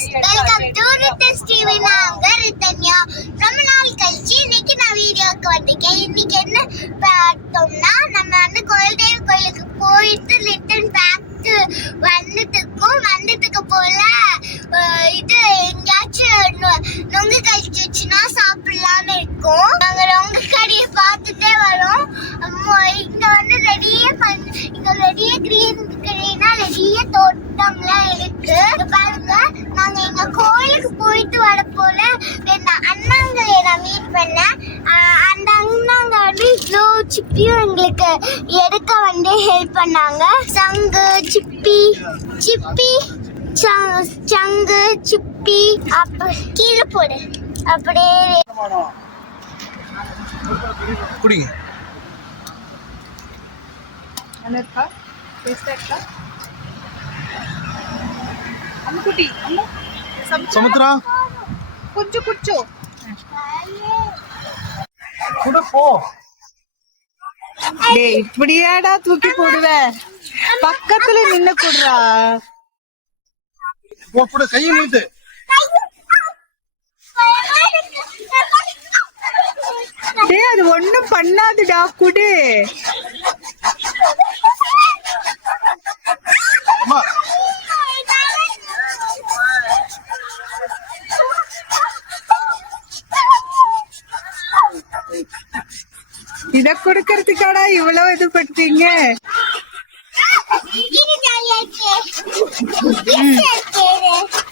Friends, welcome to returns TV. நாங்க ரிட்டன்யா. ரொம்ப நாள் கழிச்சு இன்னைக்கு நான் வீடியோக்கு வந்திருக்கேன். இன்னைக்கு என்ன பார்த்தோம்னா, நம்ம வந்து குலதெய்வ கோயிலுக்கு போயிட்டு ரிட்டன் பேக் வந்ததுக்கு போல இது எங்கேயாச்சும் நொங்கு கழிச்சு வச்சுன்னா சாப்பிடலான்னு இருக்கோம். நாங்க நொங்கு கறியை பார்த்துட்டே வரோம். இங்க வந்து ரெடியே கிரீனா ரெடியே தோட்டம்லாம் இருக்கு. பாருங்க, நாங்க எங்க கோயிலுக்கு போயிட்டு வர போல அண்ணாங்களை நான் மீட் பண்ணேன். அந்த அண்ணாங்க வந்து இவ்வளோ சிப்பியும் எங்களுக்கு எடுக்க வந்து ஹெல்ப் பண்ணாங்க. சங்கு சிப்பி சங்கு சிப்பி அப்ப கீழே போடு அப்படியே குடிங்க. சமுத்திரா கொஞ்சம் இப்படியாடா தூக்கி போடுவ, பக்கத்துல நின்னு குடுறா. கையை நீட்டு. அது ஒண்ணும் பண்ணாதுடா, குடு. இத கொடுக்கறதுக்காடா இவ்வளவு இது படுத்தீங்க?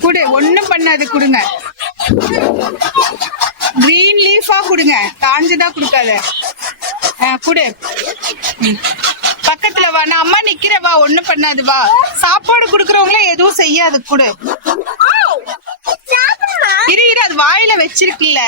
குடு, ஒண்ணும் பண்ணாது, குடுங்க. கிரீன் லீஃபா குடுங்க, காஞ்சதா குடுக்காத. குடு, பக்கத்துல வா, நான் அம்மா நிக்கிறேன், வா. ஒண்ணும் பண்ணாது, வா. சாப்பாடு குடுக்கறவங்கள எதுவும் செய்யாது, குடு. இரு அது வாயில வச்சிருக்குல்ல.